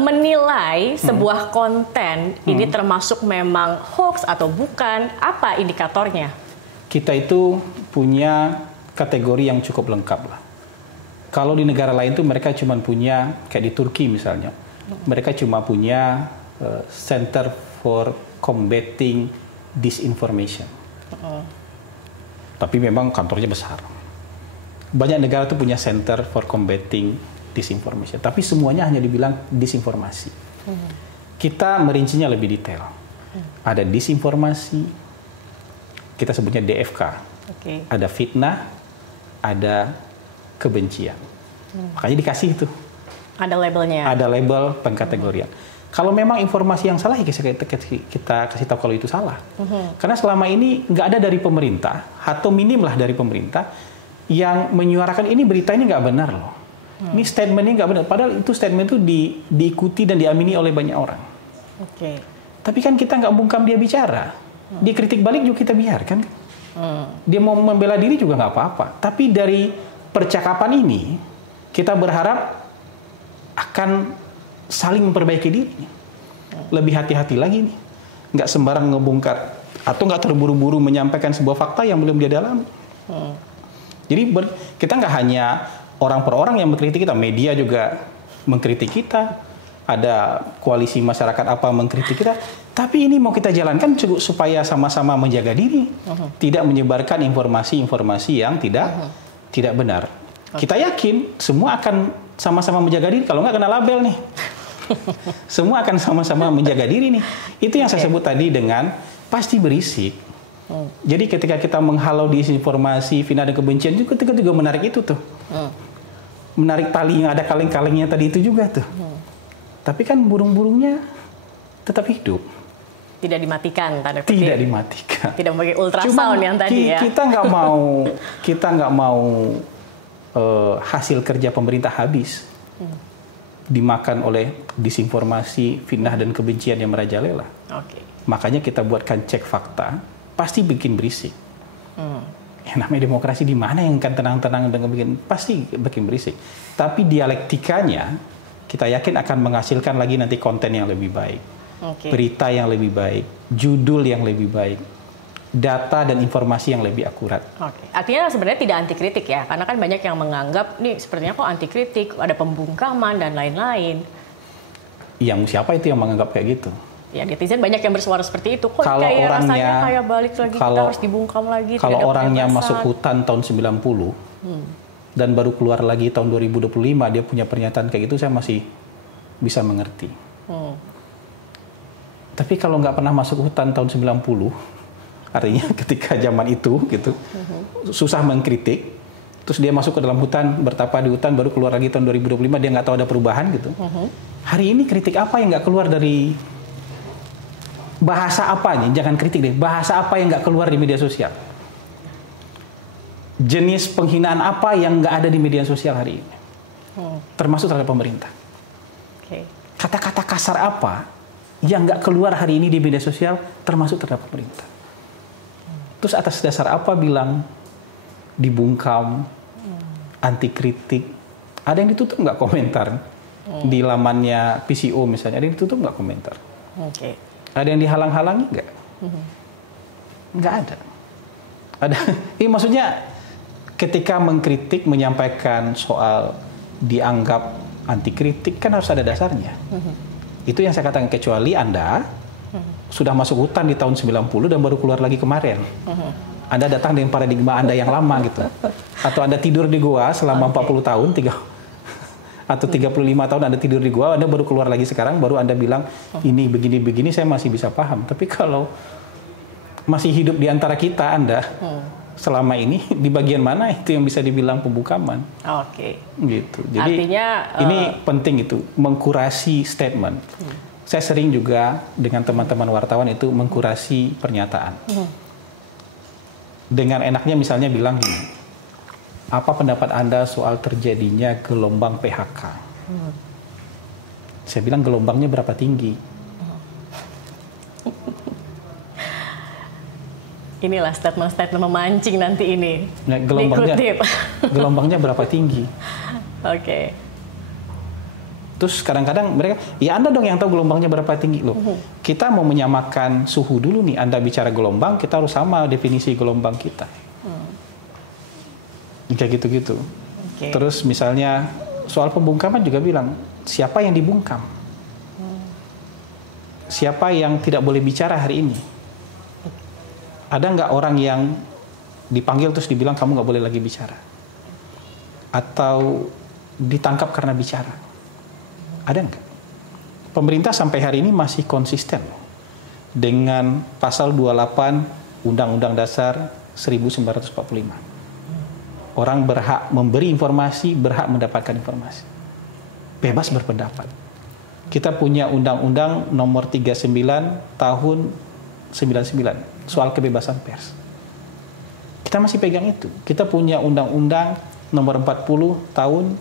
menilai sebuah konten ini termasuk memang hoax atau bukan? Apa indikatornya? Kita itu punya kategori yang cukup lengkap lah. Kalau di negara lain tuh mereka cuma punya, kayak di Turki misalnya, mereka cuma punya Center for Combating Disinformation. Tapi memang kantornya besar. Banyak negara tuh punya Center for Combating Disinformation, tapi semuanya hanya dibilang disinformasi. Kita merincinya lebih detail. Ada disinformasi, kita sebutnya DFK, ada fitnah, ada kebencian. Makanya dikasih itu. Ada labelnya. Ada label pengkategorian. Kalau memang informasi yang salah, kita kasih tahu kalau itu salah. Karena selama ini nggak ada dari pemerintah, atau minim lah dari pemerintah, yang menyuarakan ini berita ini nggak benar loh. Ini statementnya nggak benar. Padahal itu statement itu diikuti dan diamini oleh banyak orang. Tapi kan kita nggak bungkam dia bicara. Dia kritik balik juga kita biarkan. Dia mau membela diri juga nggak apa-apa. Tapi dari percakapan ini kita berharap akan saling memperbaiki diri. Lebih hati-hati lagi nih. nggak sembarang ngebongkar atau nggak terburu-buru menyampaikan sebuah fakta yang belum dia dalami. Jadi kita nggak hanya orang per orang yang mengkritik kita, media juga mengkritik kita, ada koalisi masyarakat apa mengkritik kita, tapi ini mau kita jalankan cukup supaya sama-sama menjaga diri, tidak menyebarkan informasi-informasi yang tidak benar. Kita yakin semua akan sama-sama menjaga diri, kalau nggak kena label nih. Semua akan sama-sama menjaga diri nih. Itu yang saya sebut tadi dengan pasti berisik. Jadi ketika kita menghalau disinformasi, fitnah dan kebencian juga menarik itu tuh. Menarik tali yang ada kaleng-kalengnya tadi itu juga tuh. Tapi kan burung-burungnya tetap hidup. Tidak dimatikan, tanda kutip. Tidak dimatikan. Tidak pakai ultrasound yang tadi ya. Kita nggak mau hasil kerja pemerintah habis. Dimakan oleh disinformasi, fitnah dan kebencian yang merajalela. Makanya kita buatkan cek fakta, pasti bikin berisik. Yang namanya demokrasi di mana yang kan tenang-tenang dan pasti bikin berisik. Tapi dialektikanya kita yakin akan menghasilkan lagi nanti konten yang lebih baik, berita yang lebih baik, judul yang lebih baik, data dan informasi yang lebih akurat. Artinya sebenarnya tidak anti kritik ya, karena kan banyak yang menganggap nih sepertinya kok anti kritik, ada pembungkaman dan lain-lain. Yang siapa itu yang menganggap kayak gitu? Ya netizen banyak yang bersuara seperti itu. Kok kalau kayak orangnya, rasanya kayak balik lagi, kita harus dibungkam lagi. Kalau orangnya masuk hutan tahun 90 dan baru keluar lagi tahun 2025, dia punya pernyataan kayak gitu, saya masih bisa mengerti. Tapi kalau nggak pernah masuk hutan tahun 90, artinya ketika zaman itu gitu susah mengkritik, terus dia masuk ke dalam hutan, bertapa di hutan, baru keluar lagi tahun 2025, dia nggak tahu ada perubahan gitu. Hari ini kritik apa yang nggak keluar dari bahasa apa nih? Jangan kritik deh, bahasa apa yang nggak keluar di media sosial? Jenis penghinaan apa yang nggak ada di media sosial hari ini? Termasuk terhadap pemerintah. Kata-kata kasar apa yang nggak keluar hari ini di media sosial, termasuk terhadap pemerintah? Terus atas dasar apa bilang dibungkam, anti kritik? Ada yang ditutup nggak komentar? Di lamannya PCO misalnya, ada yang ditutup nggak komentar? Ada yang dihalang-halangi nggak? Nggak ada. Ini maksudnya ketika mengkritik, menyampaikan soal dianggap anti kritik kan harus ada dasarnya. Itu yang saya katakan, kecuali Anda sudah masuk hutan di tahun 90 dan baru keluar lagi kemarin. Anda datang dengan paradigma Anda yang lama gitu. Atau Anda tidur di gua selama 40 tahun, atau 35 tahun Anda tidur di gua, Anda baru keluar lagi sekarang, baru Anda bilang ini begini-begini, saya masih bisa paham. Tapi kalau masih hidup di antara kita Anda selama ini, di bagian mana itu yang bisa dibilang pembungkaman? Gitu. Jadi artinya, ini penting itu, mengkurasi statement. Saya sering juga dengan teman-teman wartawan itu mengkurasi pernyataan. Dengan enaknya misalnya bilang gini, apa pendapat Anda soal terjadinya gelombang PHK? Saya bilang gelombangnya berapa tinggi? Inilah statement-statement memancing nanti ini. Nah, gelombangnya berapa tinggi? Terus kadang-kadang mereka, ya Anda dong yang tahu gelombangnya berapa tinggi loh. Kita mau menyamakan suhu dulu nih. Anda bicara gelombang, kita harus sama definisi gelombang kita. Kayak gitu-gitu. Terus misalnya soal pembungkaman juga bilang, siapa yang dibungkam? Siapa yang tidak boleh bicara hari ini? Ada nggak orang yang dipanggil terus dibilang kamu nggak boleh lagi bicara? Atau ditangkap karena bicara? Ada nggak? Pemerintah sampai hari ini masih konsisten dengan pasal 28 Undang-Undang Dasar 1945. Orang berhak memberi informasi, berhak mendapatkan informasi. Bebas berpendapat. Kita punya Undang-Undang nomor 39 tahun 99 soal kebebasan pers. Kita masih pegang itu. Kita punya Undang-Undang nomor 40 tahun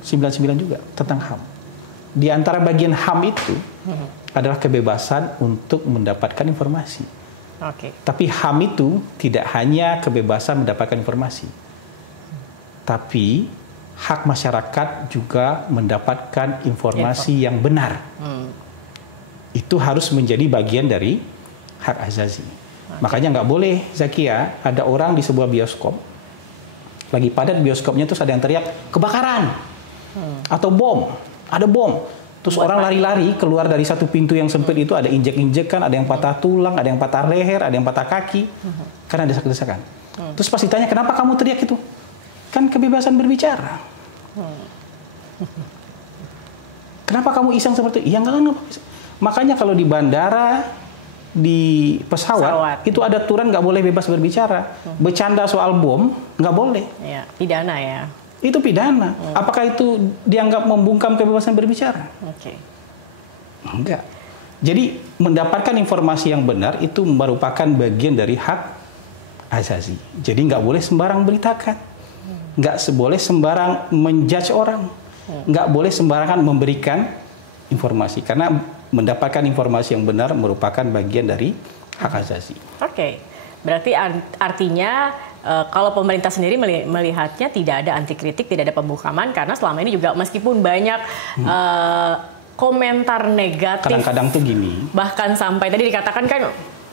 99 juga tentang HAM. Di antara bagian HAM itu adalah kebebasan untuk mendapatkan informasi. Tapi HAM itu tidak hanya kebebasan mendapatkan informasi, tapi hak masyarakat juga mendapatkan informasi yang benar. Itu harus menjadi bagian dari hak asasi. Makanya nggak boleh, Zakia, ada orang di sebuah bioskop, lagi padat bioskopnya, terus ada yang teriak, kebakaran, atau bom, ada bom. Terus orang lari-lari keluar dari satu pintu yang sempit itu, ada injek-injekan, ada yang patah tulang, ada yang patah leher, ada yang patah kaki, karena desak-desakan. Terus pas ditanya, kenapa kamu teriak itu? Kan kebebasan berbicara. Kenapa kamu iseng seperti itu? Ya enggak. Makanya kalau di bandara, di pesawat itu ada aturan nggak boleh bebas berbicara. Bercanda soal bom nggak boleh. Ya, pidana ya. Itu pidana. Apakah itu dianggap membungkam kebebasan berbicara? Oke. Enggak. Jadi mendapatkan informasi yang benar itu merupakan bagian dari hak asasi. Jadi nggak boleh sembarang beritakan, nggak boleh sembarang menjudge orang, nggak boleh sembarangan memberikan informasi, karena mendapatkan informasi yang benar merupakan bagian dari hak asasi. Oke, berarti artinya kalau pemerintah sendiri melihatnya tidak ada anti kritik, tidak ada pembungkaman, karena selama ini juga meskipun banyak komentar negatif. Kadang-kadang tuh gini. Bahkan sampai tadi dikatakan kan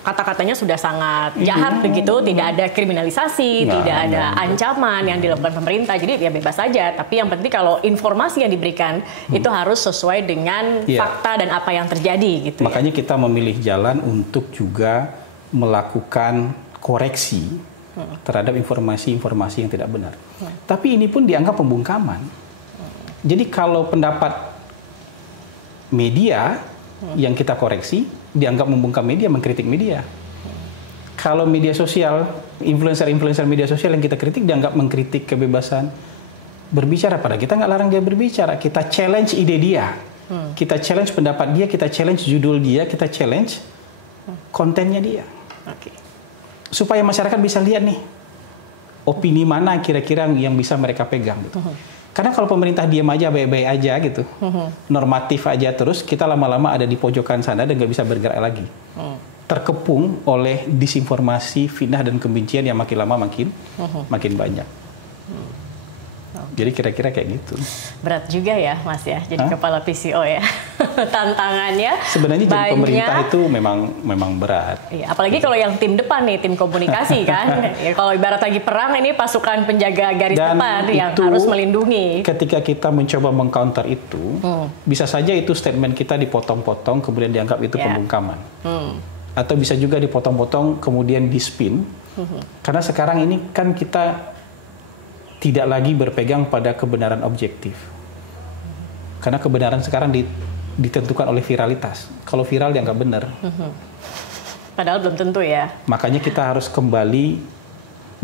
kata-katanya sudah sangat jahat begitu, tidak ada kriminalisasi, tidak ada ancaman yang dilakukan pemerintah, jadi ya bebas saja. Tapi yang penting kalau informasi yang diberikan itu harus sesuai dengan fakta dan apa yang terjadi gitu. Makanya kita memilih jalan untuk juga melakukan koreksi terhadap informasi-informasi yang tidak benar. Tapi ini pun dianggap pembungkaman. Jadi kalau pendapat media yang kita koreksi dianggap membungkam media, mengkritik media. Kalau media sosial, influencer media sosial yang kita kritik dianggap mengkritik kebebasan berbicara. Padahal kita nggak larang dia berbicara, kita challenge ide dia, kita challenge pendapat dia, kita challenge judul dia, kita challenge kontennya dia. Supaya masyarakat bisa lihat nih, opini mana kira-kira yang bisa mereka pegang gitu. Karena kalau pemerintah diam aja, baik-baik aja gitu, normatif aja terus, kita lama-lama ada di pojokan sana dan nggak bisa bergerak lagi. Terkepung oleh disinformasi, fitnah dan kebencian yang makin lama makin banyak. Jadi kira-kira kayak gitu. Berat juga ya, Mas ya, jadi kepala PCO ya. Tantangannya sebenarnya jadi pemerintah itu memang berat. Iya, apalagi kalau yang tim depan nih, tim komunikasi kan. Ya, kalau ibarat lagi perang ini pasukan penjaga garis depan yang harus melindungi. Ketika kita mencoba mengcounter itu, bisa saja itu statement kita dipotong-potong kemudian dianggap itu pembungkaman. Atau bisa juga dipotong-potong kemudian dispin. Karena sekarang ini kan kita tidak lagi berpegang pada kebenaran objektif. Karena kebenaran sekarang ditentukan oleh viralitas. Kalau viral dianggap benar. Padahal belum tentu ya. Makanya kita harus kembali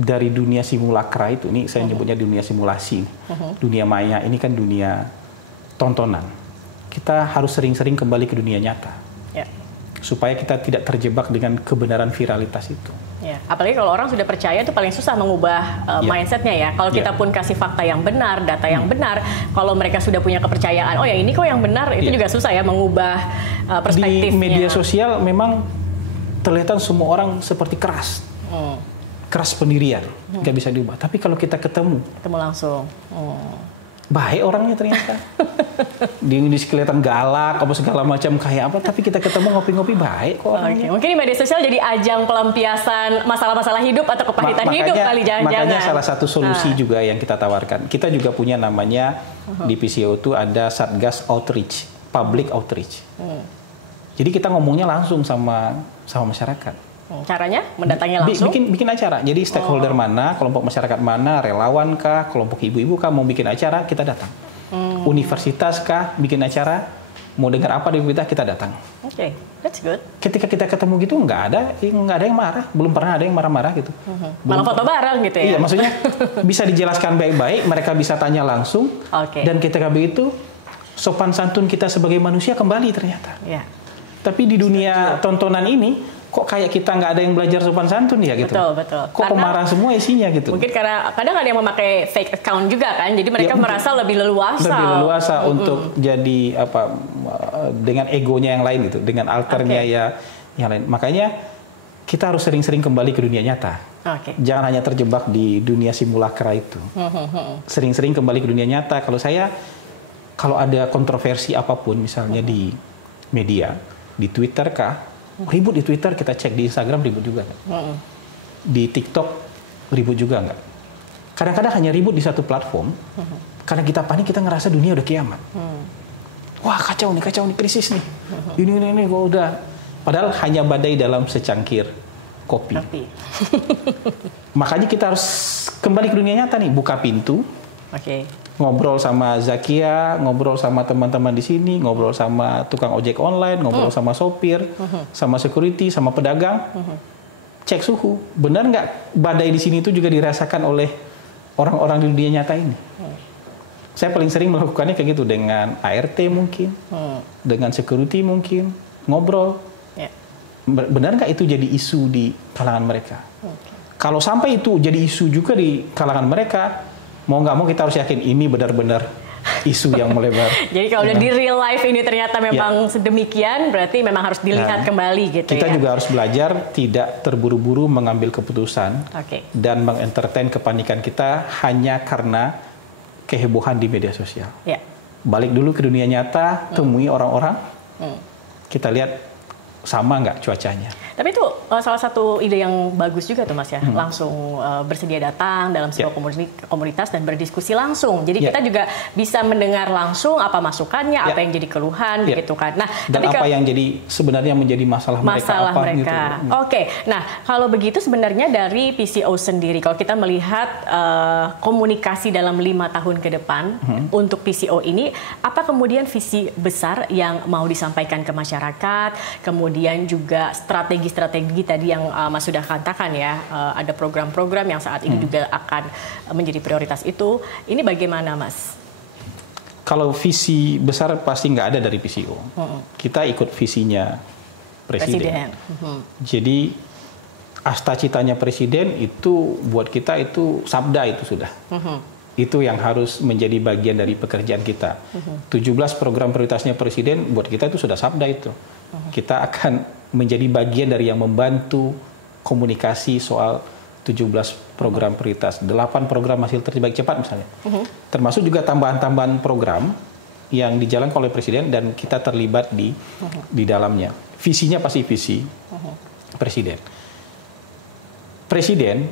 dari dunia simulakra itu. Ini saya nyebutnya dunia simulasi. Dunia maya ini kan dunia tontonan. Kita harus sering-sering kembali ke dunia nyata. Supaya kita tidak terjebak dengan kebenaran viralitas itu. Ya, apalagi kalau orang sudah percaya itu paling susah mengubah mindsetnya ya. Kalau kita pun kasih fakta yang benar, data yang benar, kalau mereka sudah punya kepercayaan, oh ya ini kok yang benar, itu juga susah ya mengubah perspektifnya. Di media sosial memang terlihat semua orang seperti keras, keras pendirian, nggak bisa diubah. Tapi kalau kita ketemu langsung, baik orangnya ternyata. Dia kelihatan galak, apa segala macam kayak apa, tapi kita ketemu ngopi-ngopi baik kok orangnya. Mungkin media sosial jadi ajang pelampiasan masalah-masalah hidup atau kepahitan hidup kali jangan-jangan. Makanya salah satu solusi juga yang kita tawarkan. Kita juga punya namanya di PCO itu ada Satgas Outreach, Public Outreach. Jadi kita ngomongnya langsung sama masyarakat. Caranya mendatangi langsung? Bikin acara. Jadi stakeholder mana, kelompok masyarakat mana, relawan kah, kelompok ibu-ibu kah mau bikin acara, kita datang. Universitas kah bikin acara, mau dengar apa dari berita, kita datang. Oke, that's good. Ketika kita ketemu gitu nggak ada yang marah, belum pernah ada yang marah-marah gitu. Malah foto bareng gitu ya? Iya, maksudnya bisa dijelaskan baik-baik, mereka bisa tanya langsung, dan ketika begitu sopan santun kita sebagai manusia kembali ternyata. Tapi di dunia tontonan ini kok kayak kita nggak ada yang belajar sopan santun ya gitu. Betul. Kok pemarah semua isinya gitu. Mungkin karena kadang ada yang memakai fake account juga kan, jadi mereka merasa lebih leluasa. Lebih leluasa untuk jadi apa dengan egonya yang lain gitu, dengan alternya yang lain. Makanya kita harus sering-sering kembali ke dunia nyata. Jangan hanya terjebak di dunia simulakra itu. Sering-sering kembali ke dunia nyata. Kalau ada kontroversi apapun misalnya di media, di Twitter kah, Ribut di Twitter, kita cek di Instagram ribut juga nggak? Di TikTok ribut juga nggak? Kadang-kadang hanya ribut di satu platform, karena kita panik, kita ngerasa dunia udah kiamat. Wah kacau nih, krisis nih. Ini kok udah. Padahal hanya badai dalam secangkir kopi. Makanya kita harus kembali ke dunia nyata nih, buka pintu. Ngobrol sama Zakia, ngobrol sama teman-teman di sini, ngobrol sama tukang ojek online, ngobrol sama sopir, sama security, sama pedagang. Cek suhu. Benar nggak badai di sini itu juga dirasakan oleh orang-orang di dunia nyata ini? Saya paling sering melakukannya kayak gitu dengan ART mungkin, dengan security mungkin, ngobrol. Benar nggak itu jadi isu di kalangan mereka? Kalau sampai itu jadi isu juga di kalangan mereka, mau nggak mau kita harus yakin ini benar-benar isu yang melebar. Jadi kalau udah di real life ini ternyata memang sedemikian, berarti memang harus dilihat kembali gitu. Kita juga harus belajar tidak terburu-buru mengambil keputusan dan mengentertain kepanikan kita hanya karena kehebohan di media sosial. Balik dulu ke dunia nyata, temui orang-orang, kita lihat sama nggak cuacanya. Tapi itu salah satu ide yang bagus juga tuh Mas ya, langsung bersedia datang dalam sebuah komunitas dan berdiskusi langsung. Jadi kita juga bisa mendengar langsung apa masukannya, apa yang jadi keluhan, gitu kan. Nah, dan apa yang jadi sebenarnya menjadi masalah mereka. Gitu. Oke, nah kalau begitu sebenarnya dari PCO sendiri, kalau kita melihat komunikasi dalam 5 tahun ke depan untuk PCO ini, apa kemudian visi besar yang mau disampaikan ke masyarakat, kemudian juga strategi-strategi tadi yang Mas sudah katakan ya, ada program-program yang saat ini juga akan menjadi prioritas itu. Ini bagaimana Mas? Kalau visi besar pasti nggak ada dari PCO. Kita ikut visinya Presiden. Jadi asta citanya Presiden itu buat kita itu sabda itu sudah. Itu yang harus menjadi bagian dari pekerjaan kita. 17 program prioritasnya Presiden buat kita itu sudah sabda itu. Kita akan menjadi bagian dari yang membantu komunikasi soal 17 program prioritas, 8 program hasil terbaik cepat misalnya. Termasuk juga tambahan-tambahan program yang dijalankan oleh Presiden dan kita terlibat di dalamnya. Visinya pasti visi Presiden. Presiden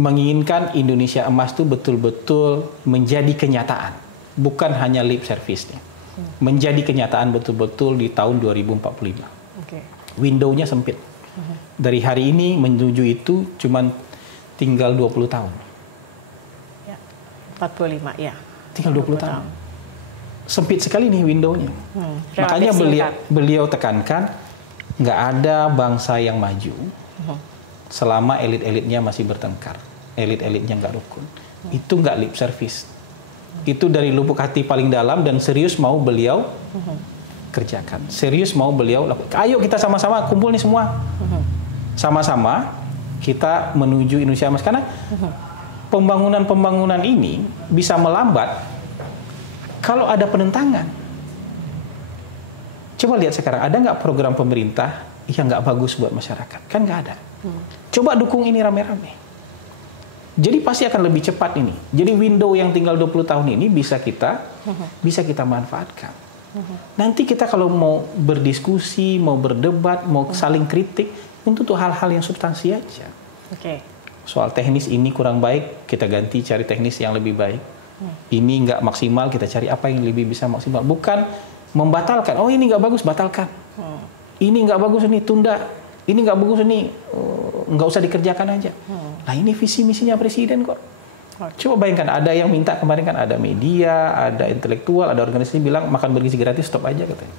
menginginkan Indonesia Emas itu betul-betul menjadi kenyataan, bukan hanya lip service-nya. Menjadi kenyataan betul-betul di tahun 2045. Window-nya sempit. Dari hari ini menuju itu cuman tinggal 20 tahun. 45 ya. Tinggal 20 tahun. Sempit sekali nih window-nya. Makanya beliau tekankan nggak ada bangsa yang maju selama elit-elitnya masih bertengkar. Elit-elitnya nggak rukun. Itu nggak lip service. Itu dari lubuk hati paling dalam dan serius mau beliau kerjakan. Serius mau beliau lakukan. Ayo kita sama-sama kumpul nih semua. Sama-sama kita menuju Indonesia Emas. Karena pembangunan ini bisa melambat kalau ada penentangan. Coba lihat sekarang, ada nggak program pemerintah yang nggak bagus buat masyarakat? Kan nggak ada. Coba dukung ini rame-rame. Jadi pasti akan lebih cepat ini. Jadi window yang tinggal 20 tahun ini bisa kita manfaatkan. Nanti kita kalau mau berdiskusi, mau berdebat, mau saling kritik, untuk hal-hal yang substansi aja. Soal teknis ini kurang baik, kita ganti cari teknis yang lebih baik. Ini nggak maksimal, kita cari apa yang lebih bisa maksimal. Bukan membatalkan, oh ini nggak bagus, batalkan. Ini nggak bagus, ini tunda. Ini nggak bagus, ini nggak usah dikerjakan aja. Nah ini visi misinya Presiden kok. Coba bayangkan, ada yang minta kemarin kan, ada media, ada intelektual, ada organisasi bilang makan bergizi gratis, stop aja katanya.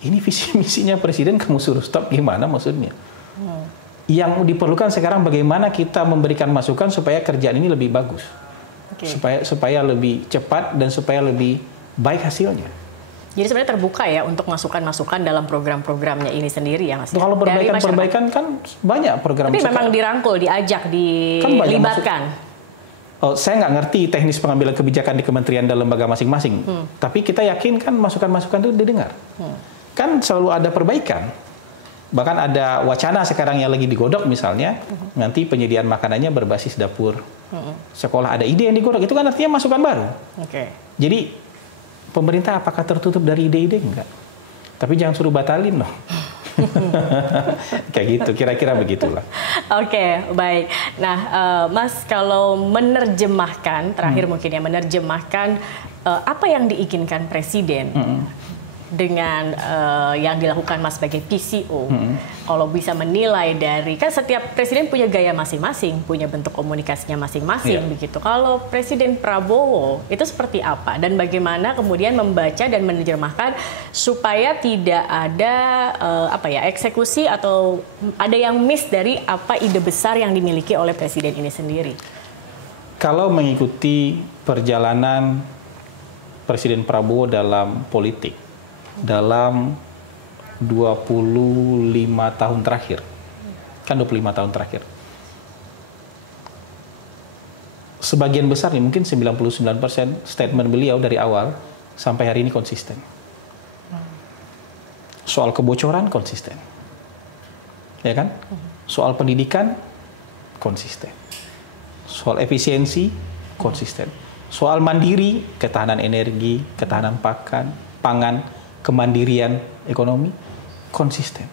Ini visi misinya Presiden, kamu suruh stop, gimana maksudnya? Yang diperlukan sekarang bagaimana kita memberikan masukan supaya kerjaan ini lebih bagus, supaya lebih cepat dan supaya lebih baik hasilnya. Jadi sebenarnya terbuka ya untuk masukan-masukan dalam program-programnya ini sendiri ya Mas. Kalau perbaikan kan banyak program. Tapi memang dirangkul, diajak, dilibatkan. Saya nggak ngerti teknis pengambilan kebijakan di kementerian dan lembaga masing-masing. Tapi kita yakin kan masukan-masukan itu didengar. Kan selalu ada perbaikan. Bahkan ada wacana sekarang yang lagi digodok misalnya, nanti penyediaan makanannya berbasis dapur sekolah. Ada ide yang digodok, itu kan artinya masukan baru. Jadi pemerintah apakah tertutup dari ide-ide? Enggak. Tapi jangan suruh batalin loh. Kayak gitu, kira-kira begitulah. Oke, baik. Nah, Mas, kalau menerjemahkan, terakhir mungkin ya, menerjemahkan apa yang diinginkan Presiden dengan yang dilakukan Mas sebagai PCO, kalau bisa menilai dari, kan setiap presiden punya gaya masing-masing, punya bentuk komunikasinya masing-masing, begitu. Kalau Presiden Prabowo itu seperti apa dan bagaimana kemudian membaca dan menerjemahkan supaya tidak ada eksekusi atau ada yang miss dari apa ide besar yang dimiliki oleh presiden ini sendiri? Kalau mengikuti perjalanan Presiden Prabowo dalam politik dalam 25 tahun terakhir, kan 25 tahun terakhir, sebagian besar nih, mungkin 99% statement beliau dari awal sampai hari ini konsisten. Soal kebocoran konsisten, ya kan? Soal pendidikan konsisten, soal efisiensi konsisten, soal mandiri, ketahanan energi, ketahanan pangan, kemandirian ekonomi konsisten.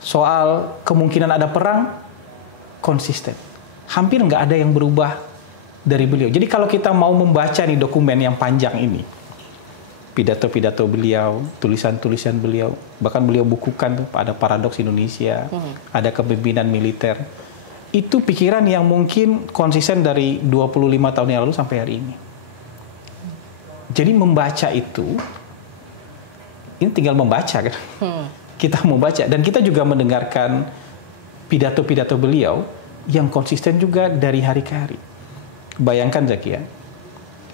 Soal kemungkinan ada perang konsisten. Hampir nggak ada yang berubah dari beliau. Jadi kalau kita mau membaca nih dokumen yang panjang ini, pidato-pidato beliau, tulisan-tulisan beliau, bahkan beliau bukukan tuh, ada Paradoks Indonesia, ada kepemimpinan militer. Itu pikiran yang mungkin konsisten dari 25 tahun yang lalu sampai hari ini. Jadi membaca itu, ini tinggal membaca kan. Kita membaca dan kita juga mendengarkan pidato-pidato beliau yang konsisten juga dari hari ke hari. Bayangkan Zaki ya,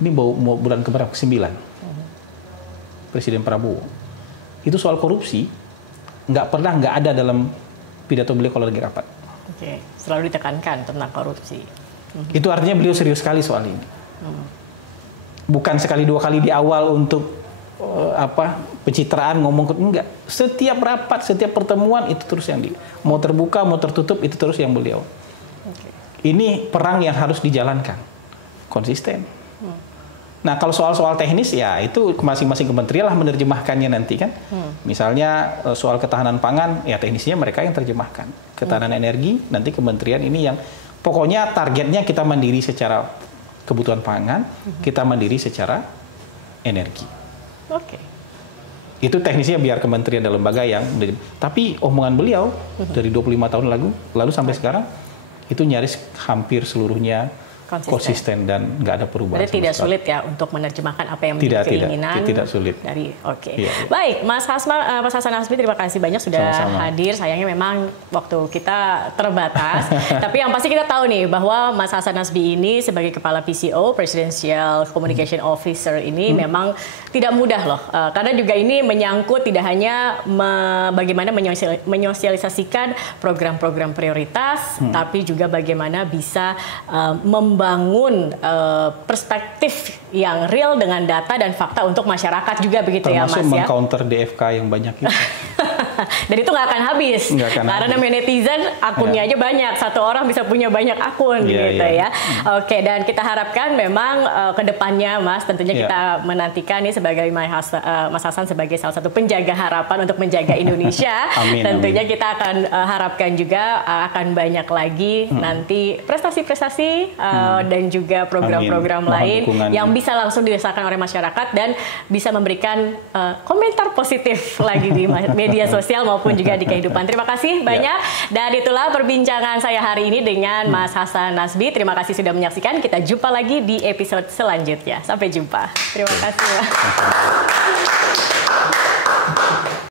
ini mau bulan keberapa? 9. Presiden Prabowo. Itu soal korupsi, nggak ada dalam pidato beliau kalau lagi rapat. Oke, selalu ditekankan tentang korupsi. Itu artinya beliau serius sekali soal ini. Bukan sekali dua kali di awal untuk pencitraan ngomong, enggak. Setiap rapat, setiap pertemuan itu terus yang mau terbuka, mau tertutup itu terus yang beliau. Ini perang yang harus dijalankan konsisten. Nah, kalau soal-soal teknis ya itu masing-masing kementerian lah menerjemahkannya nanti kan. Misalnya soal ketahanan pangan ya teknisnya mereka yang terjemahkan. Ketahanan energi nanti kementerian ini yang pokoknya targetnya kita mandiri secara kebutuhan pangan, kita mandiri secara energi. Itu teknisnya biar kementerian dan lembaga yang, tapi omongan beliau dari 25 tahun lalu sampai sekarang itu nyaris hampir seluruhnya konsisten dan nggak ada perubahan. Jadi tidak sulit ya untuk menerjemahkan apa yang menjadi keinginan. Tidak sulit. Iya. Baik, Mas Hasan Nasbi, terima kasih banyak sudah hadir. Sayangnya memang waktu kita terbatas. Tapi yang pasti kita tahu nih bahwa Mas Hasan Nasbi ini sebagai Kepala PCO, Presidential Communication Officer ini memang tidak mudah loh. Karena juga ini menyangkut tidak hanya bagaimana menyosialisasikan program-program prioritas, tapi juga bagaimana bisa membangun perspektif yang real dengan data dan fakta untuk masyarakat juga begitu. Termasuk ya Mas ya. Termasuk meng-counter DFK yang banyak itu. Dan itu nggak akan habis. Karena namanya netizen, akunnya aja banyak. Satu orang bisa punya banyak akun gitu ya. Oke, dan kita harapkan memang ke depannya Mas, tentunya kita menantikan nih sebagai Mas Hasan sebagai salah satu penjaga harapan untuk menjaga Indonesia. Tentunya kita akan harapkan juga akan banyak lagi nanti prestasi-prestasi dan juga program-program lain yang bisa langsung dirasakan oleh masyarakat dan bisa memberikan komentar positif lagi di media sosial maupun juga di kehidupan. Terima kasih banyak. Dan itulah perbincangan saya hari ini dengan Mas Hasan Nasbi. Terima kasih sudah menyaksikan. Kita jumpa lagi di episode selanjutnya. Sampai jumpa. Terima kasih.